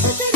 Thank okay. you.